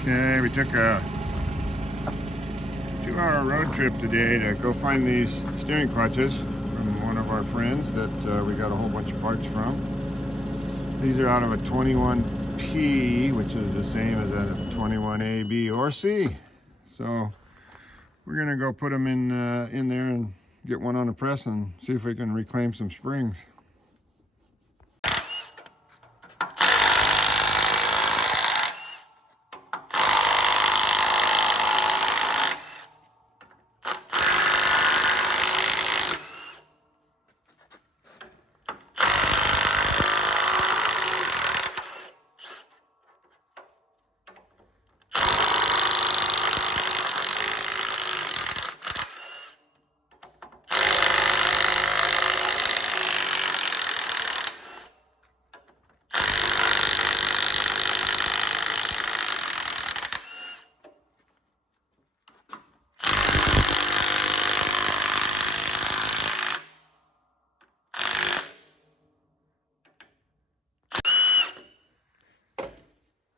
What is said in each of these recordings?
Okay, we took a 2-hour road trip today to go find these steering clutches from one of our friends that we got a whole bunch of parts from. These are out of a 21P, which is the same as a 21A, B, or C. So we're gonna go put them in there and get one on the press and see if we can reclaim some springs.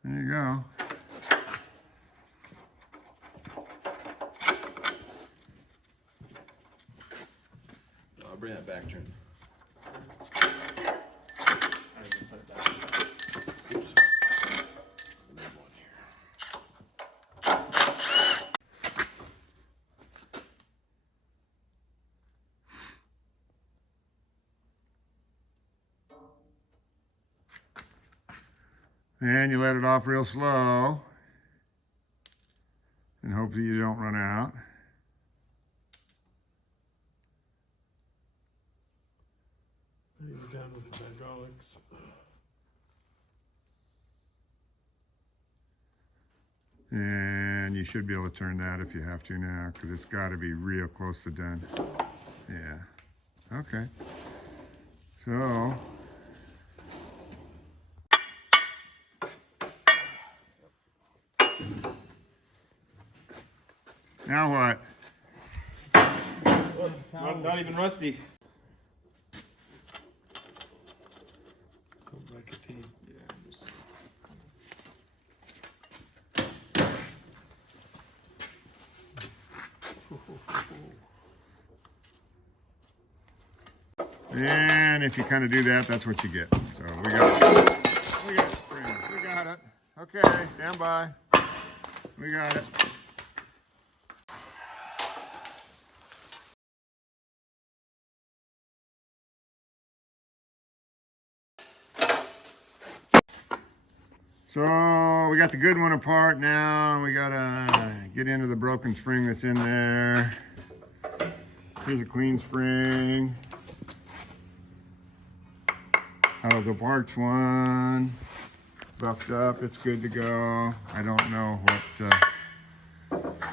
There you go. I'll bring that back, turn. Oops. And you let it off real slow and hope that you don't run out. You're done with the hydraulics. And you should be able to turn that if you have to now, because it's got to be real close to done. Yeah. Okay. So now what? Not even rusty. Come back a team. And if you kind of do that, that's what you get. So we got springs. We got it. Okay, stand by. We got it. So we got the good one apart now. We gotta get into the broken spring that's in there. Here's a clean spring. Out of the parts one. Buffed up, it's good to go. I don't know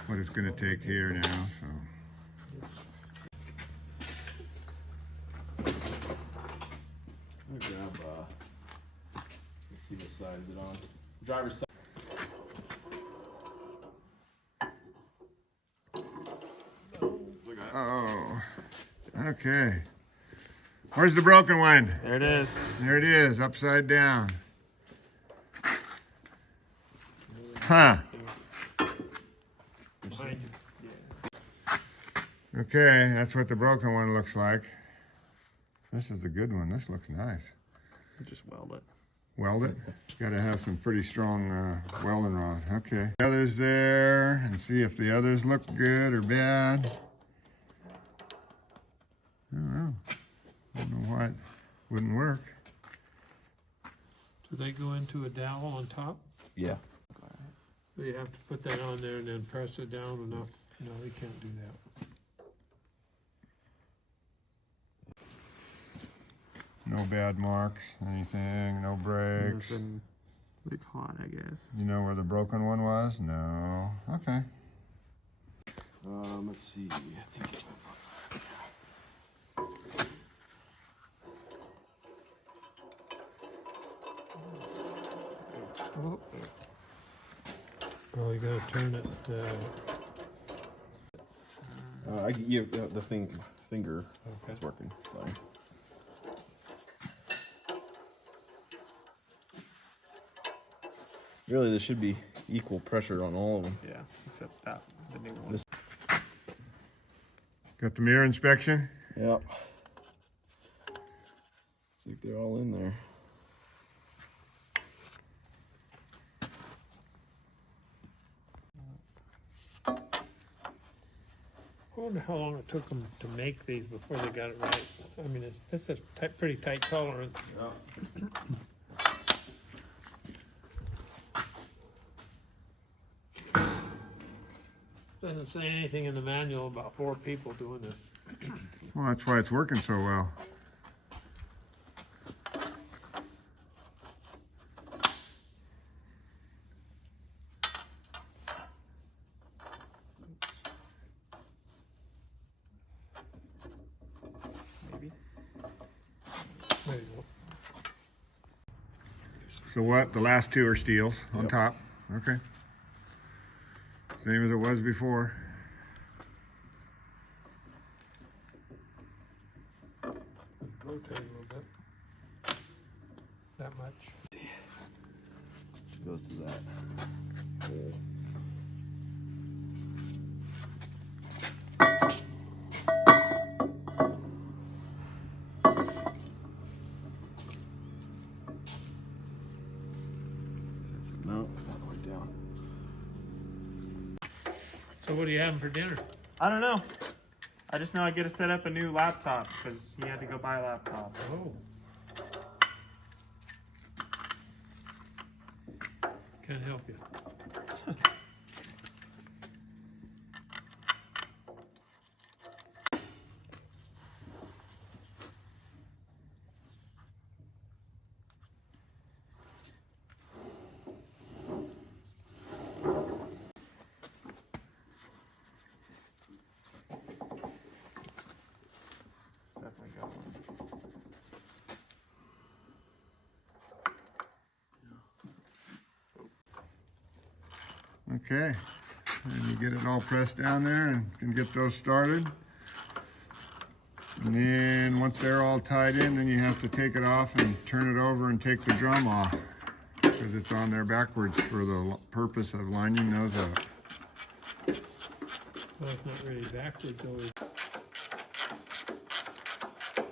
what it's gonna take here now, so. I'll grab, let's see what side is it on. Driver's side. Oh, okay. Where's the broken one? There it is. There it is, upside down. Huh. Behind you. Yeah. Okay, that's what the broken one looks like. This is the good one. This looks nice. Just weld it. Weld it? Gotta have some pretty strong welding rod. Okay. The others there, and see if the others look good or bad. I don't know. I don't know why it wouldn't work. Do they go into a dowel on top? Yeah. So you have to put that on there and then press it down enough? No, you can't do that. No bad marks, anything, no breaks. Nothing like hot, I guess. You know where the broken one was? No. Okay. Let's see. I think Oh, you gotta turn it. the finger Okay. is working. Fine. Really, there should be equal pressure on all of them. Yeah, except that, the new one. This- Got the mirror inspection? Yep. Looks like they're all in there. I wonder how long it took them to make these before they got it right. I mean, this is pretty tight tolerance. Yep. Doesn't say anything in the manual about 4 people doing this. Well, that's why it's working so well. Maybe. There you go. So what? The last 2 are steels on Yep. top. Okay. Same as it was before. Rotate a little bit. That much. It goes to that hole. No, not the way down. So what are you having for dinner? I don't know. I just know I get to set up a new laptop because he had to go buy a laptop. Oh. Can't help you. Definitely got one. Okay. And you get it all pressed down there and can get those started. And then once they're all tied in, then you have to take it off and turn it over and take the drum off because it's on there backwards for the purpose of lining those up. Well, it's not really backwards, always.